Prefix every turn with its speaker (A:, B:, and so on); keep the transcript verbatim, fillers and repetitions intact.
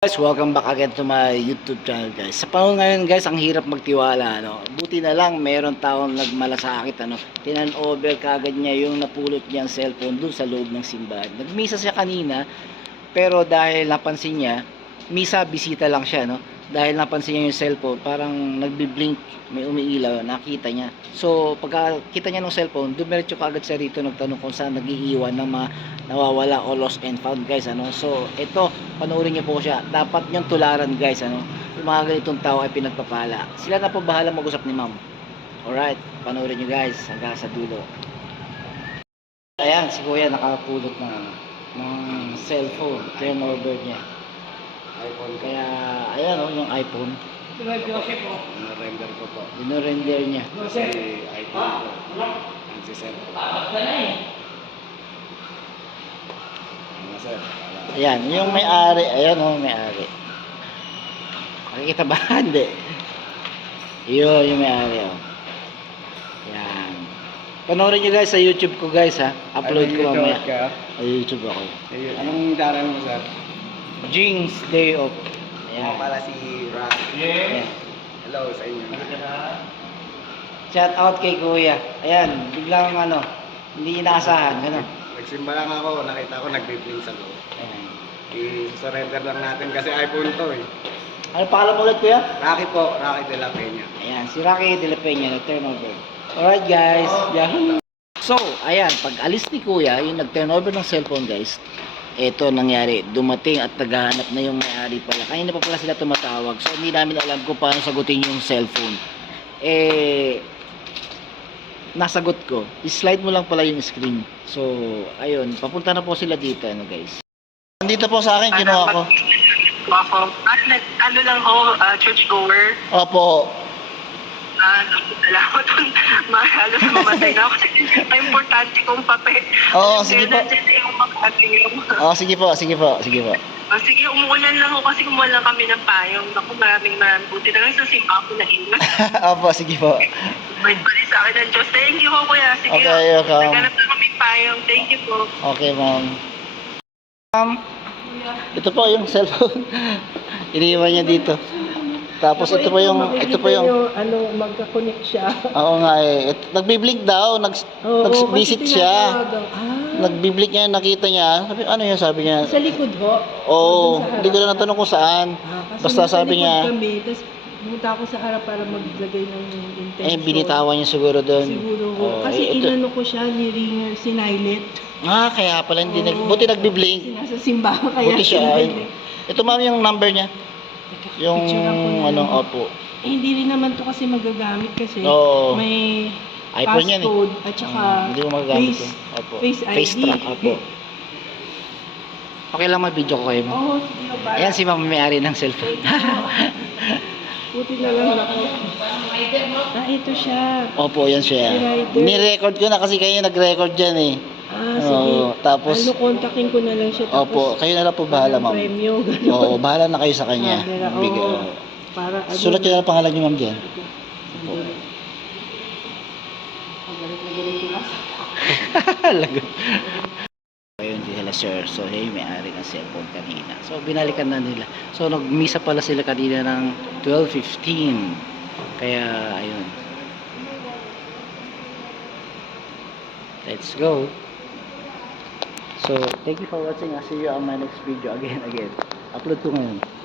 A: Guys, welcome back again to my YouTube channel guys. Sa panahon ngayon guys, ang hirap magtiwala ano. Buti na lang meron taong nagmalasakit ano. Tinan over kagad niya yung napulot niyang cellphone dun sa loob ng simbahan. Nagmisa siya kanina, pero dahil napansin niya, misa bisita lang siya no. Dahil napansin niya yung cellphone, parang nagbi-blink, may umiilaw, nakita niya. So, pagkakita niya ng cellphone, dumiretso kagad siya rito, nagtanong kung saan nag-iiwan ng mga nawawala o lost and found guys ano. So, ito, panoorin niyo po siya. Dapat niyong tularan guys ano. Yung mga ganitong tao ay pinagpapala. Sila na po bahala mag-usap ni ma'am. Alright, panoorin niyo guys hanggang sa dulo. Ayan, si kuya nakapulot ng, ano, ng cellphone, turnover niya.
B: iPhone.
A: Kaya, ayan o, yung iPhone.
B: Joseph po. Render ko po.
A: Dino-render niya.
B: Kasi iPhone po. Nagsisend po. Ano sir? Wala.
A: Ayan, yung may-ari, ayan o, may-ari. Makikita ba? Hindi. Yun, yung may-ari o. Ayan. Panoorin nyo guys sa YouTube ko guys ha. Upload ko mamaya. Sa YouTube ako.
B: Anong channel mo sir?
A: Jing's Day Off.
B: Ako
A: Ayan.
B: pala si Rock.
A: Ayan.
B: Hello sa inyo.
A: Shout out kay kuya. Ayan, biglang ano, hindi inaasahan. Ano?
B: Nagsimba lang ako, nakita ko nagbi-blink sa loob.
A: Ayan.
B: I-surrender lang natin kasi iPhone to eh.
A: Ano pangalan mo ulit kuya?
B: Rocky po, Rocky de la Peña.
A: Ayan, si Rocky de la Peña, nag-turnover. Alright guys, yahoo! So, ayan, pag alis ni kuya, yung nag-turnover ng cellphone guys, ito nangyari, dumating at naghahanap na yung may-ari pala. Kanina pa pala sila tumatawag. So, hindi namin alam kung paano sagutin yung cellphone. Eh, nasagot ko. I-slide mo lang pala yung screen. So, ayun, papunta na po sila dito, ano guys. Nandito po sa akin, kinuha ko.
C: Ako, at nag, ano lang ho, uh, church goer.
A: Opo.
C: Ah, salamat dun. Halos mamatay na ako. Ang importante kong papel.
A: Oo, sige po.
C: Nandiyan na yung mga yung...
A: Oh, sige po, sige po, sige po.
C: Oh, sige, umuulan lang ho kasi kumuha lang kami ng payong. Naku, maraming maraming buti na lang sa simpa ako na ingat.
A: Opo, sige po.
C: Wait pa rin sa akin ng Diyos. Thank you ho, kuya. Sige,
A: Okay,
C: ho.
A: okay.
C: Naghanap na kami payong. Thank you po.
A: Okay, ma'am. Ma'am, ito po yung cellphone. Iniwan niya dito. Tapos ito po yung, ito po yung,
D: ano, magka-connect siya.
A: oo nga eh. Ito, nagbi-blink daw, nag,
D: Oo,
A: nag-visit
D: kasi
A: siya.
D: tinatawag. Ah,
A: Nagbi-blink niya, nakita niya. Sabi, ano yun sabi niya?
D: sa likod ho.
A: Oo,
D: Doon sa
A: hindi ko
D: harap.
A: na natanong kung saan.
D: Ah, kasi
A: Basta
D: nasa
A: sabi
D: likod
A: niya,
D: kami, tapos pumunta ako sa harap para maglagay ng intention.
A: eh, binitawan niya siguro doon.
D: Siguro ho.
A: Oo,
D: Kasi
A: eh, ito-
D: inano ko siya, ni-ringer, sinilet.
A: Ah, kaya pala hindi nag,
D: Oo.
A: buti nagbi-blink.
D: Kasi nasa simbahan kaya.
A: Buti siya. Ay,
D: sinilet.
A: ito ma'am yung number niya.
D: Teka,
A: Yung,
D: picturean ko na
A: ano,
D: lang.
A: opo.
D: Eh, hindi rin naman to kasi magagamit kasi
A: Oo.
D: may
A: iPhone yan eh.
D: passcode at saka
A: Hmm, hindi mo magagamit
D: face,
A: yun. Opo.
D: face I D.
A: Face track, opo. Okay lang mag-video ko kayo. ma'am.
D: Oo, sige. Para.
A: Ayan si ma'am may-ari ng cellphone.
D: Buti na lang ako. Ah, ito siya.
A: Opo, yan siya.
D: Si Ryder.
A: Ni-record ko na kasi kayo nag-record dyan eh.
D: Ah, sige.
A: Oo, tapos-
D: ano, kontakin ko na lang siya. Tapos,
A: Opo, kayo na lang po bahala
D: walang
A: ma'am.
D: premyo, gano'n.
A: Oo, bahala na kayo sa kanya.
D: Ah, pero,
A: Bigay-
D: oo. Para, ano,
A: Sulat nyo na lang pangalan nyo ma'am dyan.
D: Opo. Pagalit na galit ko lang.
A: Lagot. Ayun sila sir. So hey, may-ari ng cellphone kanina. So binalikan na nila. So nagmisa pala sila kanina ng twelve fifteen. Kaya ayun. Let's go. So thank you for watching. I'll see you on my next video again again. Upload ko ngayon.